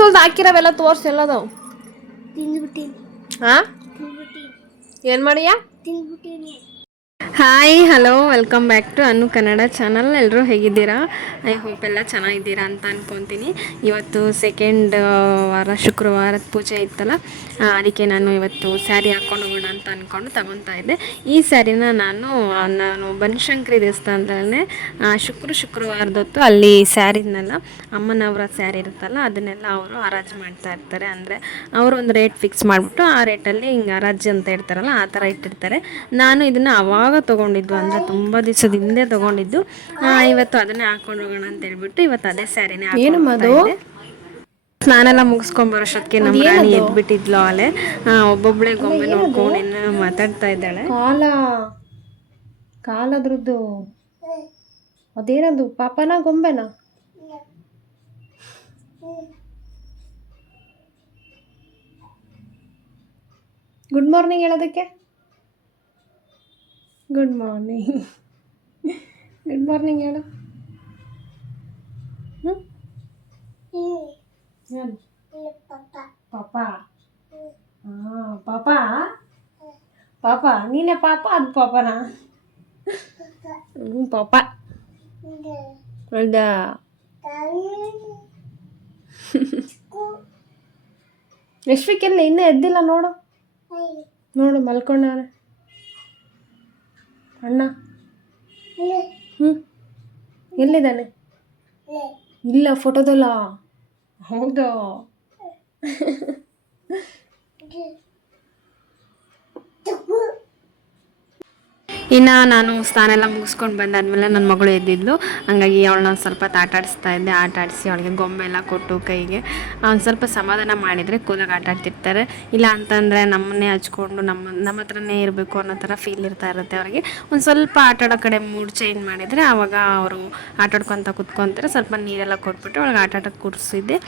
ತೋರ್ಸೋಲ್ದು ಹಾಕಿರವೆಲ್ಲ ತೋರ್ಸಿ ಎಲ್ಲದವು. ತಿಂದ್ಬಿಟ್ಟಿನಿ. ಹಾ ಏನು ಮಾಡಿಯಾ? ತಿಂದ್ಬಿಟ್ಟಿನಿ. Hi hello welcome back to ಅನ್ನು ಕನ್ನಡ ಚಾನಲ್ ಎಲ್ಲರೂ ಹೇಗಿದ್ದೀರಾ? ಐ ಹೋಪ್ ಎಲ್ಲ ಚೆನ್ನಾಗಿದ್ದೀರಾ ಅಂತ ಅನ್ಕೊತೀನಿ. ಇವತ್ತು ಸೆಕೆಂಡ್ ವಾರ, ಶುಕ್ರವಾರದ ಪೂಜೆ ಇತ್ತಲ್ಲ ಅದಕ್ಕೆ ನಾನು ಇವತ್ತು ಸ್ಯಾರಿ ಹಾಕ್ಕೊಂಡು ಹೋಗೋಣ ಅಂತ ಅಂದ್ಕೊಂಡು ತಗೊತಾ ಇದ್ದೆ. ಈ ಸ್ಯಾರಿನ ನಾನು ನಾನು ಬನಶಂಕರಿ ದೇವಸ್ಥಾನದಲ್ಲೇ ಶುಕ್ರ ಶುಕ್ರವಾರದೊತ್ತು ಅಲ್ಲಿ ಸ್ಯಾರಿನೆಲ್ಲ ಅಮ್ಮನವರ ಸ್ಯಾರಿ ಇರುತ್ತಲ್ಲ, ಅದನ್ನೆಲ್ಲ ಅವರು ಹರಾಜು ಮಾಡ್ತಾ ಇರ್ತಾರೆ. ಅಂದರೆ ಅವರು ಒಂದು ರೇಟ್ ಫಿಕ್ಸ್ ಮಾಡಿಬಿಟ್ಟು ಆ ರೇಟಲ್ಲಿ ಹಿಂಗೆ ಹರಾಜು ಅಂತ ಇರ್ತಾರಲ್ಲ ಆ ಥರ ಇಟ್ಟಿರ್ತಾರೆ. ನಾನು ಇದನ್ನು ಅವಾಗ ತೊಗೊಂಡಿದ್ದು ಅಂದರೆ ತುಂಬ ದಿವಸದ ಹಿಂದೆ ತೊಗೊಂಡಿದ್ದು ಇವತ್ತು ಅದನ್ನೇ ಹಾಕೊಂಡು ಹೋಗೋಣ ಅಂತ ಹೇಳ್ಬಿಟ್ಟು ಇವತ್ತು ಅದೇ ಸ್ಯಾರಿನೇ ಹಾಕೊಂಡು ಸ್ನಾನ ಎಲ್ಲ ಮುಗಿಸ್ಕೊಂಡ್ ಬರೋಷ್ಟೊತ್ತಿಗೆ ನಮ್ಮ ರಾಣಿ ಎದ್ಬಿಟ್ಟಿದ್ಲು ಅಲೆ ಒಬ್ಬೊಬ್ಳೆ ಗೊಂಬೆ ನೋಡ್ಕೊಂಡು ಇನ್ನು ಮಾತಾಡ್ತಾ ಇದ್ದಾಳೆ. ಕಾಲ ಕಾಲದ್ರದ್ದು ಅದೇನದು? ಪಾಪನ ಗೊಂಬೆನ? ಗುಡ್ ಮಾರ್ನಿಂಗ್ ಹೇಳೋದಕ್ಕೆ. ಗುಡ್ ಮಾರ್ನಿಂಗ್ ಗುಡ್ ಮಾರ್ನಿಂಗ್ ಹೇಳು ಹ್ಞೂ ಏನು ಪಾಪ ಹಾಂ ಪಾಪ ಪಾಪ ನೀನೇ ಪಾಪ ಅದು ಪಾಪನಾ ಹ್ಞೂ ಪಾಪ ಹೌದಾ ಯಶ್ವಿಕೆಲ್ಲ ಇನ್ನೂ ಎದ್ದಿಲ್ಲ ನೋಡು. ನೋಡು ಮಲ್ಕೊಂಡವ್ರೆ ಅಣ್ಣ. ಹ್ಞೂ ಎಲ್ಲಿದ್ದಾನೆ? ಇಲ್ಲ. ಫೋಟೋದಲ್ಲ ಹೌದಾ? ಇನ್ನು ನಾನು ಸ್ನಾನ ಎಲ್ಲ ಮುಗಿಸ್ಕೊಂಡು ಬಂದಾದ್ಮೇಲೆ ನನ್ನ ಮಗಳು ಎದ್ದಿದ್ಲು. ಹಂಗಾಗಿ ಅವಳನ್ನ ಸ್ವಲ್ಪ ಹೊತ್ತು ಆಟ ಆಡಿಸ್ತಾ ಇದ್ದೆ. ಆಟ ಆಡಿಸಿ ಅವಳಿಗೆ ಗೊಂಬೆ ಎಲ್ಲ ಕೊಟ್ಟು ಕೈಗೆ. ಒಂದು ಸ್ವಲ್ಪ ಸಮಾಧಾನ ಮಾಡಿದರೆ ಕೂಲಾಗಿ ಆಟ ಆಡ್ತಿರ್ತಾರೆ. ಇಲ್ಲ ಅಂತಂದರೆ ನಮ್ಮನ್ನೇ ಹಚ್ಕೊಂಡು ನಮ್ಮ ನಮ್ಮ ಹತ್ರನೇ ಇರಬೇಕು ಅನ್ನೋ ಥರ ಫೀಲ್ ಇರ್ತಾ ಇರುತ್ತೆ ಅವರಿಗೆ. ಒಂದು ಸ್ವಲ್ಪ ಆಟಾಡೋ ಕಡೆ ಮೂಡ್ ಚೇಂಜ್ ಮಾಡಿದರೆ ಆವಾಗ ಅವರು ಆಟಾಡ್ಕೊತ ಕುತ್ಕೊತಾರೆ. ಸ್ವಲ್ಪ ನೀರೆಲ್ಲ ಕೊಟ್ಬಿಟ್ಟು ಅವಳಿಗೆ ಆಟ ಕೂರಿಸಿದ್ದೆ.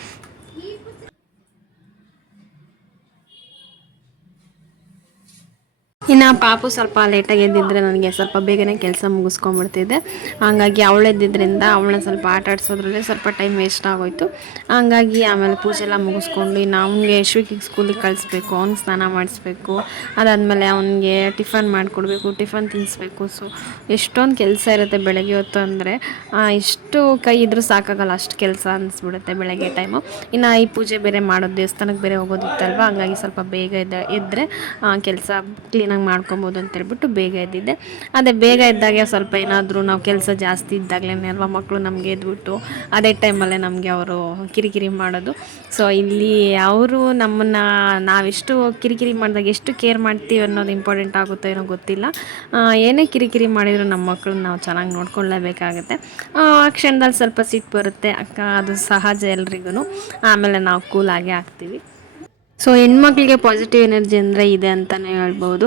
ಇನ್ನು ಪಾಪು ಸ್ವಲ್ಪ ಲೇಟಾಗಿ ಎದ್ದಿದ್ರೆ ನನಗೆ ಸ್ವಲ್ಪ ಬೇಗನೆ ಕೆಲಸ ಮುಗಿಸ್ಕೊಂಡ್ಬಿಡ್ತಿದ್ದೆ. ಹಂಗಾಗಿ ಅವಳು ಎದ್ದಿದ್ದರಿಂದ ಅವಳನ್ನ ಸ್ವಲ್ಪ ಆಟ ಆಡಿಸೋದ್ರಲ್ಲೇ ಸ್ವಲ್ಪ ಟೈಮ್ ವೇಸ್ಟ್ ಆಗೋಯ್ತು. ಹಂಗಾಗಿ ಆಮೇಲೆ ಪೂಜೆ ಎಲ್ಲ ಮುಗಿಸ್ಕೊಂಡು ಇನ್ನು ಅವನಿಗೆ ಯಶ್ವಿಕಿಗೆ ಸ್ಕೂಲಿಗೆ ಕಳಿಸ್ಬೇಕು ಅವ್ನಿಗೆ ಸ್ನಾನ ಮಾಡಿಸ್ಬೇಕು. ಅದಾದಮೇಲೆ ಅವನಿಗೆ ಟಿಫನ್ ಮಾಡಿಕೊಡ್ಬೇಕು ಟಿಫನ್ ತಿನ್ನಿಸ್ಬೇಕು ಸೊ ಎಷ್ಟೊಂದು ಕೆಲಸ ಇರುತ್ತೆ ಬೆಳಗ್ಗೆ ಹೊತ್ತು ಅಂದರೆ ಇಷ್ಟು ಕೈ ಇದ್ರೂ ಸಾಕಾಗಲ್ಲ, ಅಷ್ಟು ಕೆಲಸ ಅನಿಸ್ಬಿಡುತ್ತೆ ಬೆಳಗ್ಗೆ ಟೈಮು ಇನ್ನು ಈ ಪೂಜೆ ಬೇರೆ ಮಾಡೋದು ದೇವಸ್ಥಾನಕ್ಕೆ ಬೇರೆ ಹೋಗೋದಿತ್ತಲ್ವ? ಹಂಗಾಗಿ ಸ್ವಲ್ಪ ಬೇಗ ಎದ್ದ ಇದ್ದರೆ ಕೆಲಸ ಕ್ಲೀನಾಗಿ ಮಾಡ್ಕೊಬೋದು ಅಂತ ಹೇಳ್ಬಿಟ್ಟು ಬೇಗ ಎದ್ದಿದ್ದೆ. ಅದೇ ಬೇಗ ಇದ್ದಾಗ ಸ್ವಲ್ಪ ಏನಾದರೂ ನಾವು ಕೆಲಸ ಜಾಸ್ತಿ ಇದ್ದಾಗಲೇ ಅಲ್ವಾ ಮಕ್ಕಳು ನಮಗೆ ಎದ್ಬಿಟ್ಟು, ಅದೇ ಟೈಮಲ್ಲೇ ನಮಗೆ ಅವರು ಕಿರಿಕಿರಿ ಮಾಡೋದು. ಸೊ ಇಲ್ಲಿ ಅವರು ನಮ್ಮನ್ನು ನಾವೆಷ್ಟು ಕಿರಿಕಿರಿ ಮಾಡಿದಾಗ ಎಷ್ಟು ಕೇರ್ ಮಾಡ್ತೀವಿ ಅನ್ನೋದು ಇಂಪಾರ್ಟೆಂಟ್ ಆಗುತ್ತೋ ಏನೋ ಗೊತ್ತಿಲ್ಲ. ಏನೇ ಕಿರಿಕಿರಿ ಮಾಡಿದರೂ ನಮ್ಮ ಮಕ್ಕಳನ್ನ ನಾವು ಚೆನ್ನಾಗಿ ನೋಡ್ಕೊಳ್ಳೇಬೇಕಾಗುತ್ತೆ ಆ ಕ್ಷಣದಲ್ಲಿ ಸ್ವಲ್ಪ ಸಿಟ್ಟು ಬರುತ್ತೆ, ಅಕ್ಕ ಅದು ಸಹಜ ಎಲ್ರಿಗೂ ಆಮೇಲೆ ನಾವು ಕೂಲಾಗೇ ಆಗ್ತೀವಿ. ಸೊ ಹೆಣ್ಮಕ್ಳಿಗೆ ಪಾಸಿಟಿವ್ ಎನರ್ಜಿ ಅಂದರೆ ಇದೆ ಅಂತಲೇ ಹೇಳ್ಬೋದು.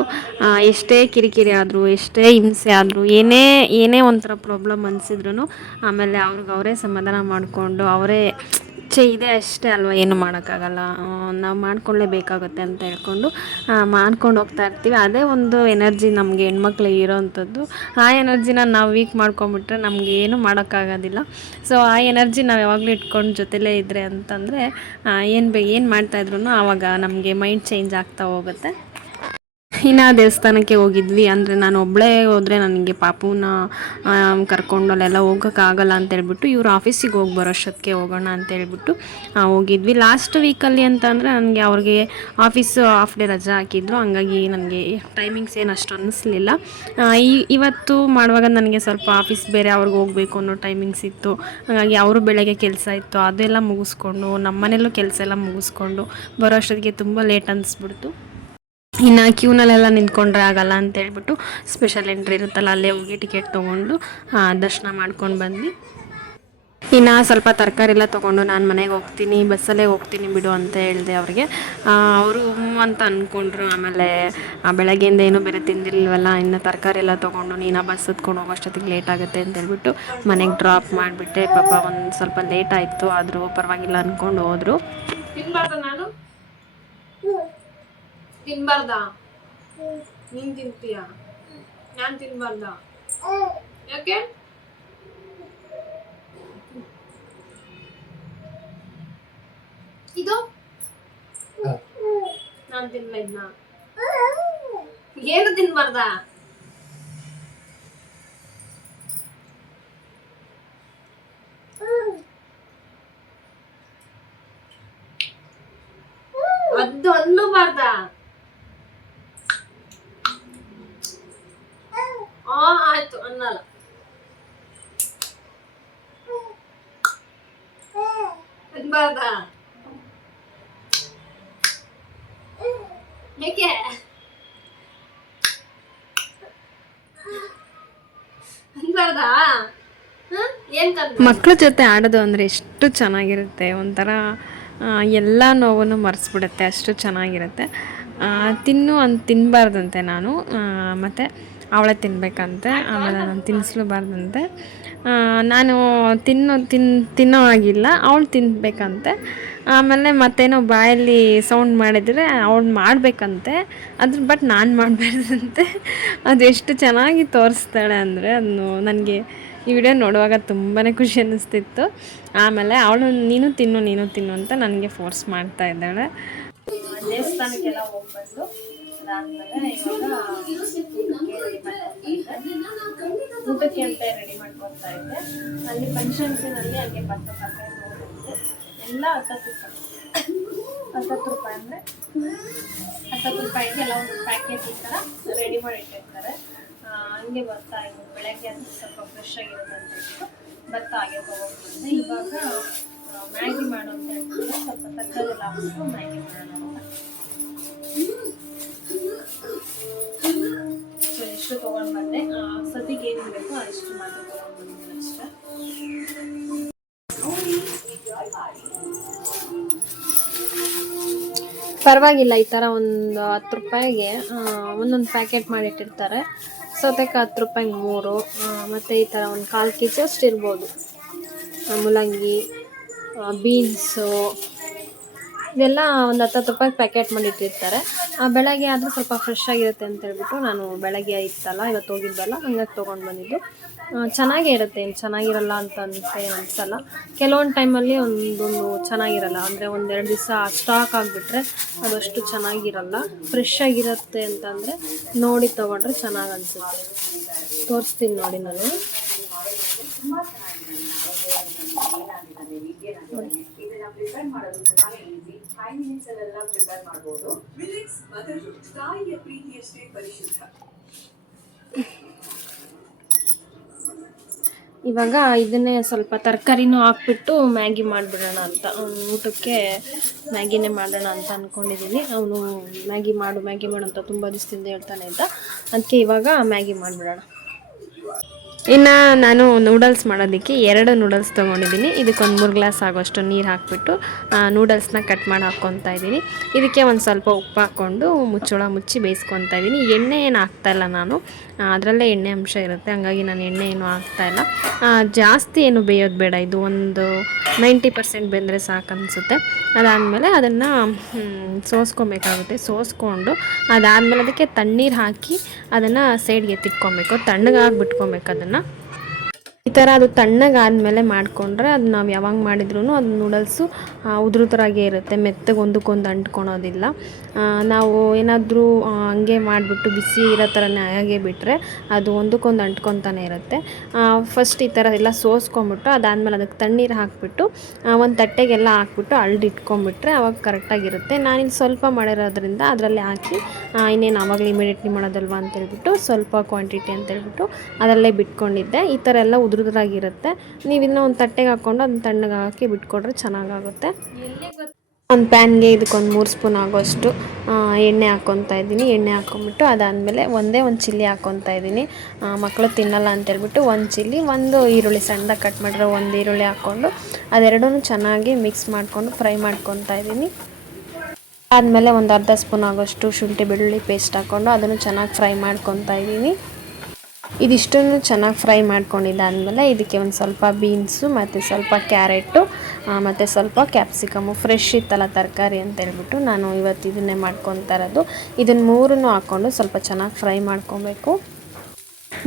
ಎಷ್ಟೇ ಕಿರಿಕಿರಿ ಆದರೂ, ಎಷ್ಟೇ ಹಿಂಸೆ ಆದರೂ, ಏನೇ ಏನೇ ಒಂಥರ ಪ್ರಾಬ್ಲಮ್ ಅನಿಸಿದ್ರು ಆಮೇಲೆ ಅವ್ರಿಗೆ ಅವರೇ ಸಮಾಧಾನ ಮಾಡಿಕೊಂಡು, ಅವರೇ ಛೇ, ಇದೆ ಅಷ್ಟೇ ಅಲ್ವಾ, ಏನು ಮಾಡೋಕ್ಕಾಗಲ್ಲ. ನಾವು ಮಾಡ್ಕೊಳ್ಳೇಬೇಕಾಗುತ್ತೆ ಅಂತ ಹೇಳ್ಕೊಂಡು ಮಾಡ್ಕೊಂಡು ಹೋಗ್ತಾ ಇರ್ತೀವಿ. ಅದೇ ಒಂದು ಎನರ್ಜಿ ನಮಗೆ ಹೆಣ್ಮಕ್ಳಿಗೆ ಇರೋವಂಥದ್ದು ಆ ಎನರ್ಜಿನ ನಾವು ವೀಕ್ ಮಾಡ್ಕೊಂಬಿಟ್ರೆ ನಮಗೆ ಏನು ಮಾಡೋಕ್ಕಾಗೋದಿಲ್ಲ. ಸೊ ಆ ಎನರ್ಜಿ ನಾವು ಯಾವಾಗಲೂ ಇಟ್ಕೊಂಡು ಜೊತೆಲೇ ಇದ್ದರೆ ಅಂತಂದರೆ ಏನು ಬೇ, ಏನು ಮಾಡ್ತಾಯಿದ್ರು ಆವಾಗ ನಮಗೆ ಮೈಂಡ್ ಚೇಂಜ್ ಆಗ್ತಾ ಹೋಗುತ್ತೆ. ಇನ್ನು ದೇವಸ್ಥಾನಕ್ಕೆ ಹೋಗಿದ್ವಿ. ಅಂದರೆ ನಾನು ಒಬ್ಬಳೇ ಹೋದರೆ ನನಗೆ ಪಾಪುನ ಕರ್ಕೊಂಡು ಅಲ್ಲೆಲ್ಲ ಹೋಗೋಕ್ಕಾಗಲ್ಲ ಅಂತ ಹೇಳ್ಬಿಟ್ಟು ಇವ್ರು ಆಫೀಸಿಗೆ ಹೋಗಿ ಬರೋಷ್ಟೊತ್ತಿಗೆ ಹೋಗೋಣ ಅಂತ ಹೇಳ್ಬಿಟ್ಟು ಹೋಗಿದ್ವಿ. ಲಾಸ್ಟ್ ವೀಕಲ್ಲಿ ಅಂತ ಅಂದರೆ ನನಗೆ ಅವ್ರಿಗೆ ಆಫೀಸು ಹಾಫ್ ಡೇ ರಜಾ ಹಾಕಿದ್ರು. ಹಂಗಾಗಿ ನನಗೆ ಟೈಮಿಂಗ್ಸ್ ಏನು ಅಷ್ಟು ಅನ್ನಿಸ್ಲಿಲ್ಲ. ಈ, ಇವತ್ತು ಮಾಡುವಾಗ ನನಗೆ ಸ್ವಲ್ಪ ಆಫೀಸ್ ಬೇರೆ ಅವ್ರಿಗೆ ಹೋಗಬೇಕು ಅನ್ನೋ ಟೈಮಿಂಗ್ಸ್ ಇತ್ತು. ಹಾಗಾಗಿ ಅವರು ಬೆಳಗ್ಗೆ ಕೆಲಸ ಇತ್ತು. ಅದೆಲ್ಲ ಮುಗಿಸ್ಕೊಂಡು ನಮ್ಮ ಮನೇಲೂ ಕೆಲಸ ಎಲ್ಲ ಮುಗಿಸ್ಕೊಂಡು ಬರೋ ಅಷ್ಟೊತ್ತಿಗೆ ತುಂಬ ಲೇಟ್ ಅನ್ನಿಸ್ಬಿಡ್ತು ಇನ್ನು ಕ್ಯೂನಲ್ಲೆಲ್ಲ ನಿಂತ್ಕೊಂಡ್ರೆ ಆಗಲ್ಲ ಅಂತ ಹೇಳ್ಬಿಟ್ಟು ಸ್ಪೆಷಲ್ ಎಂಟ್ರಿ ಇರುತ್ತಲ್ಲ, ಅಲ್ಲೇ ಹೋಗಿ ಟಿಕೆಟ್ ತೊಗೊಂಡು ದರ್ಶನ ಮಾಡ್ಕೊಂಡು ಬಂದ್ವಿ. ಇನ್ನು ಸ್ವಲ್ಪ ತರಕಾರಿ ಎಲ್ಲ ತೊಗೊಂಡು ನಾನು ಮನೆಗೆ ಹೋಗ್ತೀನಿ ಬಸ್ಸಲ್ಲೇ ಹೋಗ್ತೀನಿ ಬಿಡು ಅಂತ ಹೇಳಿದೆ ಅವ್ರಿಗೆ. ಅವರು ಅಂತ ಅಂದ್ಕೊಂಡ್ರು ಆಮೇಲೆ ಬೆಳಗ್ಗೆಯಿಂದ ಏನೂ ಬೇರೆ ತಿಂದಿಲ್ವಲ್ಲ, ಇನ್ನು ತರಕಾರಿ ಎಲ್ಲ ತೊಗೊಂಡು ನೀನು ಬಸ್ ಹತ್ಕೊಂಡು ಹೋಗೋಷ್ಟೊತ್ತಿಗೆ ಲೇಟ್ ಆಗುತ್ತೆ ಅಂತ ಹೇಳ್ಬಿಟ್ಟು ಮನೆಗೆ ಡ್ರಾಪ್ ಮಾಡಿಬಿಟ್ಟೆ. ಪಾಪ ಒಂದು ಸ್ವಲ್ಪ ಲೇಟ್ ಆಯಿತು, ಆದರೂ ಪರವಾಗಿಲ್ಲ ಅಂದ್ಕೊಂಡು ಹೋದರು. ನಾನು? ತಿನ್ಬಾರ್ದ? ನೀನ್ ತಿಂತೀಯ? ನಾನ್ ತಿನ್ಬಾರ್ದ? ಯಾಕೆ? ಇದು? ನಾನು ಇದನ್ನ ಏನು ತಿನ್ಬಾರ್ದ ಅದು ಅನ್ನಬಾರ್ದ ಆ ಆಯ್ತು, ಅನ್ನಲ್ಲ. ಕನ್ಬಾರ್ದು? ಮಕ್ಕಳ ಜೊತೆ ಆಡೋದು ಅಂದರೆ ಎಷ್ಟು ಚೆನ್ನಾಗಿರುತ್ತೆ. ಒಂಥರ ಎಲ್ಲ ನೋವನ್ನು ಮರೆಸ್ಬಿಡುತ್ತೆ. ಅಷ್ಟು ಚೆನ್ನಾಗಿರುತ್ತೆ. ತಿನ್ನು ಅಂತ ತಿನ್ನಬಾರ್ದಂತೆ ನಾನು. ಮತ್ತು ಅವಳೇ ತಿನ್ನಬೇಕಂತೆ ಆಮೇಲೆ ನಾನು ತಿನ್ನಿಸ್ಲೂಬಾರ್ದಂತೆ ನಾನು ತಿನ್ನೋ, ತಿನ್, ತಿನ್ನೋ ಆಗಿಲ್ಲ ಅವಳು ತಿನ್ನಬೇಕಂತೆ ಆಮೇಲೆ ಮತ್ತೇನೋ ಬಾಯಲ್ಲಿ ಸೌಂಡ್ ಮಾಡಿದರೆ ಅವಳು ಮಾಡಬೇಕಂತೆ. ಅದ್ರ ಬಟ್ ನಾನು ಮಾಡಬಾರ್ದಂತೆ. ಅದು ಎಷ್ಟು ಚೆನ್ನಾಗಿ ತೋರಿಸ್ತಾಳೆ ಅಂದರೆ ಅದನ್ನು ನನಗೆ ಈ ವಿಡಿಯೋ ನೋಡುವಾಗ ತುಂಬಾ ಖುಷಿ ಅನ್ನಿಸ್ತಿತ್ತು. ಆಮೇಲೆ ಅವಳು, ನೀನು ತಿನ್ನು ನೀನು ತಿನ್ನು ಅಂತ ನನಗೆ ಫೋರ್ಸ್ ಮಾಡ್ತಾ ಇದ್ದಾಳೆ. ದೇವಸ್ಥಾನಕ್ಕೆಲ್ಲ ಹೋಗ್ಬಂದು ಊಟಕ್ಕೆ ಅಂತ ರೆಡಿ ಮಾಡ್ಕೊತಾ ಇದ್ದೆ. ಅಲ್ಲಿ ಫಂಕ್ಷನ್ಸಿನಲ್ಲಿ ಹಂಗೆ ಭತ್ತ ಹೋಗಿದ್ದೆ. ಎಲ್ಲ ಹತ್ತತ್ತು ರೂಪಾಯಿ. ಹತ್ತತ್ತು ರೂಪಾಯಿ ಅಂದರೆ ಹತ್ತತ್ತು ರೂಪಾಯಿಗೆ ಎಲ್ಲ ಒಂದು ಪ್ಯಾಕೇಜ್ ಈ ಥರ ರೆಡಿ ಮಾಡಿ ಇಟ್ಟಿರ್ತಾರೆ. ಹಂಗೆ ಭತ್ತ ಇದು ಬೆಳಗ್ಗೆ ಅಂತ ಸ್ವಲ್ಪ ಫ್ರೆಶ್ ಆಗಿರುತ್ತೆ ಅಂತ ಭತ್ತ ಹಾಗೆ ತೊಗೊಂಡ್ಬಂದೆ. ಇವಾಗ ಮ್ಯಾಗಿ ಮಾಡೋ ಅಂತ ಸ್ವಲ್ಪ ತರಕಾರಿ ಹಾಕ್ಬಿಟ್ಟು ಮ್ಯಾಗಿ ಮಾಡೋಣ ಅಂತ ತಗೊಂಡ್ ಬಂದೆ ಸದ್ಯಕ್ಕೆ ಏನು ಬೇಕು ಅಷ್ಟು ಮಾತ್ರ ತೊಗೊಂಡು ಬಂದಿದ್ದೀನಿ ಅಷ್ಟೇ. ಪರವಾಗಿಲ್ಲ, ಈ ಥರ ಒಂದು ಹತ್ತು ರೂಪಾಯಿಗೆ ಒಂದೊಂದು ಪ್ಯಾಕೆಟ್ ಮಾಡಿಟ್ಟಿರ್ತಾರೆ ಸೌತೆಕಾಯಿ ಹತ್ತು ರೂಪಾಯಿಗೆ ಮೂರು ಮತ್ತು ಈ ಥರ ಒಂದು ಕಾಲು ಕೆ ಜಿ ಅಷ್ಟು ಇರ್ಬೋದು. ಮೂಲಂಗಿ ಬೀನ್ಸು ಇದೆಲ್ಲ ಒಂದು ಹತ್ತತ್ತು ರೂಪಾಯಿ ಪ್ಯಾಕೆಟ್ ಮಾಡಿಟ್ಟಿರ್ತಾರೆ ಬೆಳಗ್ಗೆ ಆದರೂ ಸ್ವಲ್ಪ ಫ್ರೆಶ್ ಆಗಿರುತ್ತೆ ಅಂತ ಹೇಳ್ಬಿಟ್ಟು ನಾನು ಬೆಳಗ್ಗೆ ಇತ್ತಲ್ಲ, ಇವತ್ತು ಹೋಗಿದ್ದಲ್ಲ ಹಂಗಾಗಿ ತೊಗೊಂಡು ಬಂದಿದ್ದು. ಚೆನ್ನಾಗೇ ಇರುತ್ತೆ ಏನು ಚೆನ್ನಾಗಿರಲ್ಲ ಅಂತ ಅಂತ ಏನು ಅನಿಸಲ್ಲ. ಕೆಲವೊಂದು ಟೈಮಲ್ಲಿ ಒಂದೊಂದು ಚೆನ್ನಾಗಿರಲ್ಲ. ಅಂದರೆ ಒಂದೆರಡು ದಿವಸ ಸ್ಟಾಕ್ ಆಗಿಬಿಟ್ರೆ ಅದಷ್ಟು ಚೆನ್ನಾಗಿರಲ್ಲ. ಫ್ರೆಶ್ ಆಗಿರುತ್ತೆ ಅಂತಂದರೆ ನೋಡಿ ತೊಗೊಂಡ್ರೆ ಚೆನ್ನಾಗಿ ಅನಿಸುತ್ತೆ. ತೋರಿಸ್ತೀನಿ ನೋಡಿ ನಾನು. ಇವಾಗ ಇದನ್ನೇ ಸ್ವಲ್ಪ ತರಕಾರಿನೂ ಹಾಕ್ಬಿಟ್ಟು ಮ್ಯಾಗಿ ಮಾಡಿಬಿಡೋಣ ಅಂತ. ಅವ್ನು ಊಟಕ್ಕೆ ಮ್ಯಾಗಿನೇ ಮಾಡೋಣ ಅಂತ ಅಂದ್ಕೊಂಡಿದ್ದೀನಿ ಅವನು ಮ್ಯಾಗಿ ಮಾಡು ಮ್ಯಾಗಿ ಮಾಡು ಅಂತ ತುಂಬ ದಿವಸದಿಂದ ಹೇಳ್ತಾನೆ ಅಂತ. ಅದಕ್ಕೆ ಇವಾಗ ಮ್ಯಾಗಿ ಮಾಡಿಬಿಡೋಣ. ಇನ್ನು ನಾನು ನೂಡಲ್ಸ್ ಮಾಡೋದಕ್ಕೆ ಎರಡು ನೂಡಲ್ಸ್ ತೊಗೊಂಡಿದ್ದೀನಿ. ಇದಕ್ಕೊಂದು ಮೂರು ಗ್ಲಾಸ್ ಆಗೋಷ್ಟು ನೀರು ಹಾಕಿಬಿಟ್ಟು ನೂಡಲ್ಸ್ನ ಕಟ್ ಮಾಡಿ ಹಾಕ್ಕೊತಾ ಇದ್ದೀನಿ. ಇದಕ್ಕೆ ಒಂದು ಸ್ವಲ್ಪ ಉಪ್ಪು ಹಾಕ್ಕೊಂಡು ಮುಚ್ಚಳ ಮುಚ್ಚಿ ಬೇಯಿಸ್ಕೊತಾ ಇದ್ದೀನಿ. ಎಣ್ಣೆ ಏನು ಹಾಕ್ತಾಯಿಲ್ಲ ನಾನು. ಅದರಲ್ಲೇ ಎಣ್ಣೆ ಅಂಶ ಇರುತ್ತೆ. ಹಂಗಾಗಿ ನಾನು ಎಣ್ಣೆ ಏನು ಹಾಕ್ತಾಯಿಲ್ಲ ಜಾಸ್ತಿ ಏನು ಬೇಯೋದು ಬೇಡ. ಇದು ಒಂದು ನೈಂಟಿ ಪರ್ಸೆಂಟ್ ಬೆಂದರೆ ಸಾಕು ಅನಿಸುತ್ತೆ. ಅದಾದಮೇಲೆ ಅದನ್ನು ಸೋಸ್ಕೊಬೇಕಾಗುತ್ತೆ. ಸೋಸ್ಕೊಂಡು ಅದಾದಮೇಲೆ ಅದಕ್ಕೆ ತಣ್ಣೀರು ಹಾಕಿ ಅದನ್ನು ಸೈಡ್ಗೆ ಎತ್ತಿಟ್ಕೊಬೇಕು ತಣ್ಣಗಾಗಿ ಬಿಟ್ಕೊಬೇಕು ಅದನ್ನು. ಈ ಥರ ಅದು ತಣ್ಣಗಾದಮೇಲೆ ಮಾಡಿಕೊಂಡ್ರೆ ಅದು ನಾವು ಯಾವಾಗ ಮಾಡಿದ್ರೂ ಅದು ನೂಡಲ್ಸು ಉದುರುತರಾಗೇ ಇರುತ್ತೆ. ಮೆತ್ತಗೆ ಒಂದಕ್ಕೊಂದು ಅಂಟ್ಕೊಳೋದಿಲ್ಲ ನಾವು ಏನಾದರೂ ಹಂಗೆ ಮಾಡಿಬಿಟ್ಟು ಬಿಸಿ ಇರೋ ಥರನೇ ಹಾಗೆ ಬಿಟ್ಟರೆ ಅದು ಒಂದಕ್ಕೊಂದು ಅಂಟ್ಕೊತಾನೆ ಇರುತ್ತೆ. ಫಸ್ಟ್ ಈ ಥರ ಎಲ್ಲ ಸೋಸ್ಕೊಂಬಿಟ್ಟು ಅದಾದಮೇಲೆ ಅದಕ್ಕೆ ತಣ್ಣೀರು ಹಾಕಿಬಿಟ್ಟು ಒಂದು ತಟ್ಟೆಗೆಲ್ಲ ಹಾಕ್ಬಿಟ್ಟು ಅಳ್ದು ಇಟ್ಕೊಂಬಿಟ್ರೆ ಅವಾಗ ಕರೆಕ್ಟಾಗಿರುತ್ತೆ. ನಾನಿಲ್ಲಿ ಸ್ವಲ್ಪ ಮಾಡಿರೋದ್ರಿಂದ ಅದರಲ್ಲಿ ಹಾಕಿ ಇನ್ನೇನು ಆವಾಗಲೇ ಇಮಿಡಿಯೇಟ್ಲಿ ಮಾಡೋದಲ್ವಾ ಅಂತೇಳ್ಬಿಟ್ಟು ಸ್ವಲ್ಪ ಕ್ವಾಂಟಿಟಿ ಅಂತೇಳ್ಬಿಟ್ಟು ಅದರಲ್ಲೇ ಬಿಟ್ಕೊಂಡಿದ್ದೆ. ಈ ಥರ ಎಲ್ಲ ಉದುರುದ್ರಾಗಿರುತ್ತೆ ನೀವು ಇದನ್ನ ಒಂದು ತಟ್ಟೆಗೆ ಹಾಕ್ಕೊಂಡು ಅದನ್ನ ತಣ್ಣಗೆ ಹಾಕಿ ಬಿಟ್ಕೊಟ್ರೆ ಚೆನ್ನಾಗಾಗುತ್ತೆ. ಒಂದು ಪ್ಯಾನ್ಗೆ ಇದಕ್ಕೊಂದು ಮೂರು ಸ್ಪೂನ್ ಆಗೋಷ್ಟು ಎಣ್ಣೆ ಹಾಕ್ಕೊತಾ ಇದ್ದೀನಿ. ಎಣ್ಣೆ ಹಾಕ್ಕೊಂಬಿಟ್ಟು ಅದಾದಮೇಲೆ ಒಂದೇ ಒಂದು ಚಿಲ್ಲಿ ಹಾಕ್ಕೊತಾ ಇದ್ದೀನಿ. ಮಕ್ಕಳು ತಿನ್ನಲ್ಲ ಅಂತೇಳ್ಬಿಟ್ಟು ಒಂದು ಚಿಲ್ಲಿ ಒಂದು ಈರುಳ್ಳಿ ಸಣ್ಣದಾಗಿ ಕಟ್ ಮಾಡಿರೋ ಒಂದು ಈರುಳ್ಳಿ ಹಾಕ್ಕೊಂಡು ಅದೆರಡೂ ಚೆನ್ನಾಗಿ ಮಿಕ್ಸ್ ಮಾಡಿಕೊಂಡು ಫ್ರೈ ಮಾಡ್ಕೊತಾ ಇದ್ದೀನಿ. ಆದಮೇಲೆ ಒಂದು ಅರ್ಧ ಸ್ಪೂನ್ ಆಗೋಷ್ಟು ಶುಂಠಿ ಬೆಳ್ಳುಳ್ಳಿ ಪೇಸ್ಟ್ ಹಾಕ್ಕೊಂಡು ಅದನ್ನು ಚೆನ್ನಾಗಿ ಫ್ರೈ ಮಾಡ್ಕೊತಾ ಇದ್ದೀನಿ. ಇದಿಷ್ಟನ್ನು ಚೆನ್ನಾಗಿ ಫ್ರೈ ಮಾಡ್ಕೊಂಡಿದ್ದಾದಮೇಲೆ ಇದಕ್ಕೆ ಒಂದು ಸ್ವಲ್ಪ ಬೀನ್ಸು, ಮತ್ತು ಸ್ವಲ್ಪ ಕ್ಯಾರೆಟು ಮತ್ತು ಸ್ವಲ್ಪ ಕ್ಯಾಪ್ಸಿಕಮು. ಫ್ರೆಶ್ ಇತ್ತಲ್ಲ ತರಕಾರಿ ಅಂತ ಹೇಳ್ಬಿಟ್ಟು ನಾನು ಇವತ್ತು ಇದನ್ನೇ ಮಾಡ್ಕೊತಾ ಇರೋದು ಇದನ್ನು ಮೂರನ್ನು ಹಾಕ್ಕೊಂಡು ಸ್ವಲ್ಪ ಚೆನ್ನಾಗಿ ಫ್ರೈ ಮಾಡ್ಕೊಬೇಕು.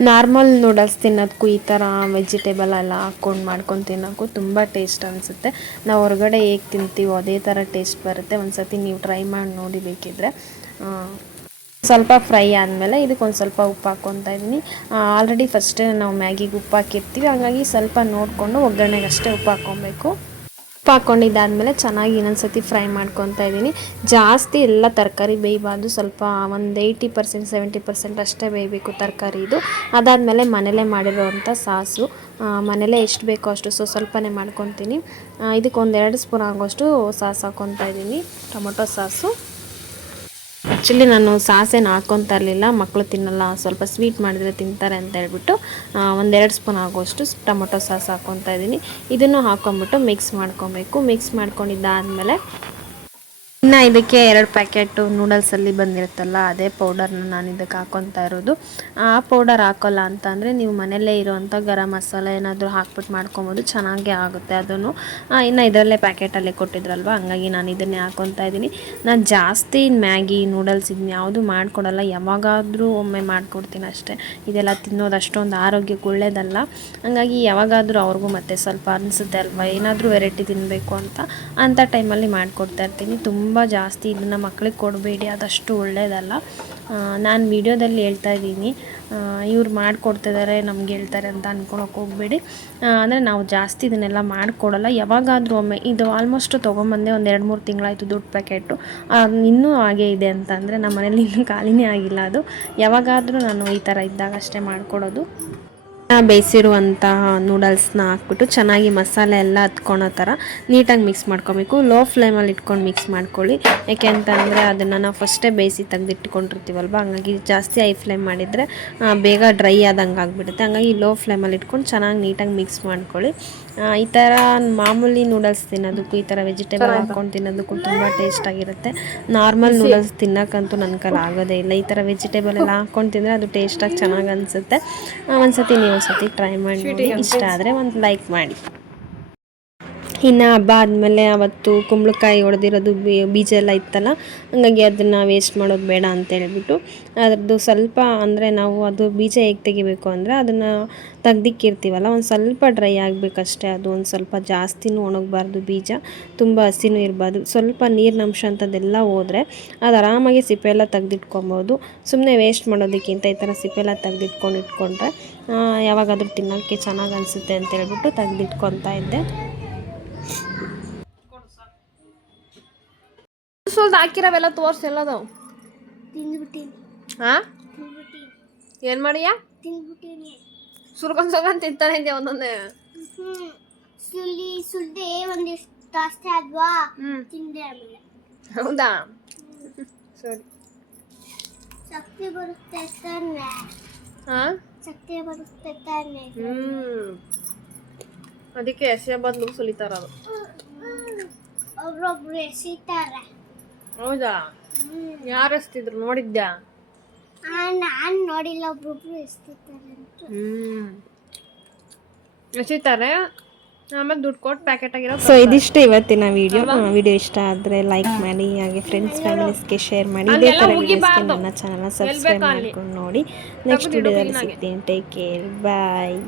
ನಾರ್ಮಲ್ ನೂಡಲ್ಸ್ ತಿನ್ನೋದಕ್ಕೂ ಈ ಥರ ವೆಜಿಟೇಬಲ್ ಎಲ್ಲ ಹಾಕ್ಕೊಂಡು ಮಾಡ್ಕೊಂಡು ತಿನ್ನೋಕ್ಕೂ ತುಂಬ ಟೇಸ್ಟ್ ಅನಿಸುತ್ತೆ. ನಾವು ಹೊರಗಡೆ ಹೇಗೆ ತಿಂತೀವೋ ಅದೇ ಥರ ಟೇಸ್ಟ್ ಬರುತ್ತೆ. ಒಂದು ಸತಿ ನೀವು ಟ್ರೈ ಮಾಡಿ ನೋಡಿ ಬೇಕಿದ್ರೆ. ಸ್ವಲ್ಪ ಫ್ರೈ ಆದಮೇಲೆ ಇದಕ್ಕೊಂದು ಸ್ವಲ್ಪ ಉಪ್ಪು ಹಾಕ್ಕೊತಾ ಇದ್ದೀನಿ. ಆಲ್ರೆಡಿ ಫಸ್ಟೇ ನಾವು ಮ್ಯಾಗಿಗೆ ಉಪ್ಪು ಹಾಕಿರ್ತೀವಿ. ಹಾಗಾಗಿ ಸ್ವಲ್ಪ ನೋಡಿಕೊಂಡು ಒಗ್ಗರಣೆಗೆ ಅಷ್ಟೇ ಉಪ್ಪು ಹಾಕ್ಕೊಬೇಕು. ಉಪ್ಪು ಹಾಕ್ಕೊಂಡಿದ್ದಾದಮೇಲೆ ಚೆನ್ನಾಗಿ ಇನ್ನೊಂದು ಫ್ರೈ ಮಾಡ್ಕೊತಾ ಇದ್ದೀನಿ. ಜಾಸ್ತಿ ಎಲ್ಲ ತರಕಾರಿ ಬೇಯಬಾರ್ದು. ಸ್ವಲ್ಪ ಒಂದು ಏಯ್ಟಿ ಪರ್ಸೆಂಟ್ ಸೆವೆಂಟಿ ಪರ್ಸೆಂಟ್ ಅಷ್ಟೇ ಬೇಯಬೇಕು ತರಕಾರಿ ಇದು. ಅದಾದಮೇಲೆ ಮನೆಯಲ್ಲೇ ಮಾಡಿರೋವಂಥ ಸಾಸು. ಮನೇಲೇ ಎಷ್ಟು ಬೇಕೋ ಅಷ್ಟು, ಸೊ ಸ್ವಲ್ಪನೇ ಮಾಡ್ಕೊತೀನಿ. ಇದಕ್ಕೆ ಒಂದೆರಡು ಸ್ಪೂನ್ ಆಗೋಷ್ಟು ಸಾಸ್ ಹಾಕ್ಕೊತಾ ಇದ್ದೀನಿ. Tomato sauce. ಆ್ಯಕ್ಚುಲಿ ನಾನು ಸಾಸೇನು ಹಾಕ್ಕೊತಾ ಇರಲಿಲ್ಲ ಮಕ್ಕಳು ತಿನ್ನಲ್ಲ. ಸ್ವಲ್ಪ ಸ್ವೀಟ್ ಮಾಡಿದರೆ ತಿಂತಾರೆ ಅಂತ ಹೇಳ್ಬಿಟ್ಟು ಒಂದೆರಡು ಸ್ಪೂನ್ ಆಗೋಷ್ಟು ಟೊಮೊಟೊ ಸಾಸ್ ಹಾಕ್ಕೊತಾ ಇದ್ದೀನಿ ಇದನ್ನು ಹಾಕ್ಕೊಂಬಿಟ್ಟು ಮಿಕ್ಸ್ ಮಾಡ್ಕೊಬೇಕು. ಮಿಕ್ಸ್ ಮಾಡ್ಕೊಂಡಿದ್ದಾದಮೇಲೆ ಇನ್ನು ಇದಕ್ಕೆ ಎರಡು ಪ್ಯಾಕೆಟು ನೂಡಲ್ಸಲ್ಲಿ ಬಂದಿರುತ್ತಲ್ಲ, ಅದೇ ಪೌಡರ್ನ ನಾನು ಇದಕ್ಕೆ ಹಾಕ್ಕೊತಾ ಇರೋದು. ಆ ಪೌಡರ್ ಹಾಕೋಲ್ಲ ಅಂತ ಅಂದರೆ ನೀವು ಮನೆಯಲ್ಲೇ ಇರೋವಂಥ ಗರಂ ಮಸಾಲ ಏನಾದರೂ ಹಾಕ್ಬಿಟ್ಟು ಮಾಡ್ಕೊಬೋದು, ಚೆನ್ನಾಗೇ ಆಗುತ್ತೆ ಅದನ್ನು. ಇನ್ನು ಇದರಲ್ಲೇ ಪ್ಯಾಕೆಟಲ್ಲೇ ಕೊಟ್ಟಿದ್ರಲ್ವ, ಹಂಗಾಗಿ ನಾನು ಇದನ್ನೇ ಹಾಕ್ಕೊತಾ ಇದ್ದೀನಿ. ನಾನು ಜಾಸ್ತಿ ಮ್ಯಾಗಿ, ನೂಡಲ್ಸ್ ಇದನ್ನ ಯಾವುದು ಮಾಡಿಕೊಡಲ್ಲ, ಯಾವಾಗಾದರೂ ಒಮ್ಮೆ ಮಾಡಿಕೊಡ್ತೀನಿ ಅಷ್ಟೇ. ಇದೆಲ್ಲ ತಿನ್ನೋದು ಅಷ್ಟೊಂದು ಆರೋಗ್ಯಕ್ಕೆ ಒಳ್ಳೇದಲ್ಲ. ಹಂಗಾಗಿ ಯಾವಾಗಾದರೂ ಅವ್ರಿಗೂ ಮತ್ತೆ ಸ್ವಲ್ಪ ಅನಿಸುತ್ತೆ ಅಲ್ವಾ, ಏನಾದರೂ ವೆರೈಟಿ ತಿನ್ನಬೇಕು ಅಂತ ಅಂಥ ಟೈಮಲ್ಲಿ ಮಾಡಿಕೊಡ್ತಾ ಇರ್ತೀನಿ. ತುಂಬ ಜಾಸ್ತಿ ಇದನ್ನು ಮಕ್ಳಿಗೆ ಕೊಡಬೇಡಿ, ಅದಷ್ಟು ಒಳ್ಳೆಯದಲ್ಲ ನಾನು ವಿಡಿಯೋದಲ್ಲಿ ಹೇಳ್ತಾ ಇದ್ದೀನಿ. ಇವ್ರು ಮಾಡಿಕೊಡ್ತಿದ್ದಾರೆ ನಮ್ಗೆ ಹೇಳ್ತಾರೆ ಅಂತ ಅಂದ್ಕೊಳಕ್ಕೆ ಹೋಗಬೇಡಿ. ಅಂದರೆ ನಾವು ಜಾಸ್ತಿ ಇದನ್ನೆಲ್ಲ ಮಾಡಿಕೊಡಲ್ಲ. ಯಾವಾಗಾದರೂ ಒಮ್ಮೆ, ಇದು ಆಲ್ಮೋಸ್ಟ್ ತೊಗೊಂಬಂದೆ ಒಂದು ಎರಡು ಮೂರು ತಿಂಗಳಾಯಿತು ದುಡ್ಡು ಪ್ಯಾಕೆಟು ಇನ್ನೂ ಹಾಗೇ ಇದೆ ಅಂತ ಅಂದರೆ ನಮ್ಮ ಮನೇಲಿ ಇನ್ನೂ ಖಾಲಿನೇ ಆಗಿಲ್ಲ ಅದು. ಯಾವಾಗಾದರೂ ನಾನು ಈ ಥರ ಇದ್ದಾಗ ಅಷ್ಟೇ ಮಾಡಿಕೊಡೋದು. ಬೇಯಿಸಿರುವಂತಹ ನೂಡಲ್ಸ್ನ ಹಾಕ್ಬಿಟ್ಟು ಚೆನ್ನಾಗಿ ಮಸಾಲೆ ಎಲ್ಲ ಹತ್ಕೊಳೋ ಥರ ನೀಟಾಗಿ ಮಿಕ್ಸ್ ಮಾಡ್ಕೊಬೇಕು. ಲೋ ಫ್ಲೇಮಲ್ಲಿ ಇಟ್ಕೊಂಡು ಮಿಕ್ಸ್ ಮಾಡ್ಕೊಳ್ಳಿ. ಯಾಕೆ ಅಂತಂದರೆ ಅದನ್ನು ನಾವು ಫಸ್ಟೇ ಬೇಯಿಸಿ ತೆಗೆದಿಟ್ಕೊಂಡಿರ್ತೀವಲ್ವ? ಹಂಗಾಗಿ ಜಾಸ್ತಿ ಐ ಫ್ಲೇಮ್ ಮಾಡಿದರೆ ಬೇಗ ಡ್ರೈ ಆದಂಗೆ ಆಗಿಬಿಡುತ್ತೆ. ಹಂಗಾಗಿ ಲೋ ಫ್ಲೇಮಲ್ಲಿ ಇಟ್ಕೊಂಡು ಚೆನ್ನಾಗಿ ನೀಟಾಗಿ ಮಿಕ್ಸ್ ಮಾಡ್ಕೊಳ್ಳಿ. ಈ ಥರ ಮಾಮೂಲಿ ನೂಡಲ್ಸ್ ತಿನ್ನೋದಕ್ಕೂ ಈ ಥರ ವೆಜಿಟೇಬಲ್ ಹಾಕ್ಕೊಂಡು ತಿನ್ನೋದಕ್ಕೂ ತುಂಬ ಟೇಸ್ಟಾಗಿರುತ್ತೆ ನಾರ್ಮಲ್ ನೂಡಲ್ಸ್ ತಿನ್ನೋಕ್ಕಂತೂ ನನ್ನ ಕೈಲಿ ಆಗೋದೇ ಇಲ್ಲ. ಈ ಥರ ವೆಜಿಟೇಬಲ್ ಎಲ್ಲ ಹಾಕ್ಕೊಂಡು ತಿಂದರೆ ಅದು ಟೇಸ್ಟಾಗಿ ಚೆನ್ನಾಗಿ ಅನಿಸುತ್ತೆ. ಒಂದ್ಸತಿ ನೀವು ಒಂದ್ಸತಿ ಟ್ರೈ ಮಾಡಿ ನೋಡಿ. ಇಷ್ಟ ಆದರೆ ಒಂದು ಲೈಕ್ ಮಾಡಿ. ಇನ್ನು ಹಬ್ಬ ಆದಮೇಲೆ ಅವತ್ತು ಕುಂಬಳಕಾಯಿ ಹೊಡೆದಿರೋದು ಬೀಜ ಎಲ್ಲ ಇತ್ತಲ್ಲ ಹಂಗಾಗಿ ಅದನ್ನು ವೇಸ್ಟ್ ಮಾಡೋದು ಬೇಡ ಅಂತ ಹೇಳ್ಬಿಟ್ಟು ಅದ್ರದ್ದು ಸ್ವಲ್ಪ ಅಂದರೆ ನಾವು ಅದು ಬೀಜ ಹೇಗೆ ತೆಗಿಬೇಕು ಅಂದರೆ ಅದನ್ನು ತೆಗ್ದಿಕ್ಕಿರ್ತೀವಲ್ಲ ಒಂದು ಸ್ವಲ್ಪ ಡ್ರೈ ಆಗಬೇಕಷ್ಟೇ. ಅದು ಒಂದು ಸ್ವಲ್ಪ ಜಾಸ್ತಿನೂ ಒಣಗಬಾರ್ದು ಬೀಜ ತುಂಬ ಹಸಿನೂ ಇರಬಾರ್ದು. ಸ್ವಲ್ಪ ನೀರಿನ ಅಂಶ ಅಂಥದ್ದೆಲ್ಲ ಹೋದರೆ ಅದು ಆರಾಮಾಗಿ ಸಿಪ್ಪೆ ಎಲ್ಲ ತೆಗ್ದಿಟ್ಕೊಬೋದು. ಸುಮ್ಮನೆ ವೇಸ್ಟ್ ಮಾಡೋದಕ್ಕಿಂತ ಈ ಥರ ಸಿಪ್ಪೆ ಎಲ್ಲ ತೆಗ್ದಿಟ್ಕೊಂಡು ಇಟ್ಕೊಂಡ್ರೆ ಯಾವಾಗಾದ್ರೂ ತಿನ್ನೋಕ್ಕೆ ಚೆನ್ನಾಗಿ ಅನಿಸುತ್ತೆ ಅಂತ ಹೇಳ್ಬಿಟ್ಟು ತೆಗೆದಿಟ್ಕೊತಾ ಇದ್ದೆ. ಸ್ವಲ್ಪ ಹಾಕಿರವೆಲ್ಲ ತೋರ್ಸಿ ಎಲ್ಲದವು? ತಿಂದ್ಬಿಟ್ಟೀನಿ. ಹಾಂ ಏನು ಮಾಡಿಯಾ? ತಿಂದ್ಬಿಟ್ಟೀನಿ. ಸುರ್ಕೊಂಡ್ ಸುರ್ಕೊಂಡ್ ತಿಂತಾನೆ ಇದ್ದೆ ಒಂದೊಂದೇ? ಸುಲಿ ಸುಲ್ದೆ ಒಂದಿಷ್ಟು ಜಾಸ್ತಿ ಆದ್ವಾ? ತಿಂದೆ ಆಮೇಲೆ. ಹೌದಾ? ಸರಿ. ಶಕ್ತಿ ಬರುತ್ತೆ ಹಾಂ ಶಕ್ತಿ ಬರುತ್ತೆ ತಾನೆ? ಹ್ಮ್. ಅದಕ್ಕೆ ಎಸೆಯ ಬದಲು ಸುಲಿತಾರ ಅದು. ಒಬ್ರೊಬ್ರು ಎಸಿತಾರೆ. ಹೌದಾ? ಯಾರು ಎಸ್ತಿದ್ರು ನೋಡಿದ್ಯಾ? ನಾನು ನೋಡಿಲ್ಲ ಒಬ್ರೊಬ್ರು ಎಸ್ತಿದ್ದಾರೆ ಹ್ಮ್. ಎಸಿತಾರೆ? ಆಮೇಲೆ ದುಡ್ಡು ಕೊಟ್ಟು ಪ್ಯಾಕೆಟ್ ಆಗಿರೋ ಸೊ ಇದಿಷ್ಟು ಇವತ್ತಿನ ವಿಡಿಯೋ ವಿಡಿಯೋ ಇಷ್ಟ ಆದರೆ ಲೈಕ್ ಮಾಡಿ ಹಾಗೆ ಫ್ರೆಂಡ್ಸ್ ಫ್ಯಾಮಿಲೀಸ್ಗೆ ಶೇರ್ ಮಾಡಿ. ಇದೇ ಥರ ವಿಡಿಯೋಸ್ಗೆ ನನ್ನ ಚಾನಲ್ ಸಬ್ಸ್ಕ್ರೈಬ್ ಮಾಡ್ಕೊಂಡು ನೋಡಿ. ನೆಕ್ಸ್ಟ್ ವಿಡಿಯೋದಲ್ಲಿ ಸಿಗ್ತೀನಿ. Take care bye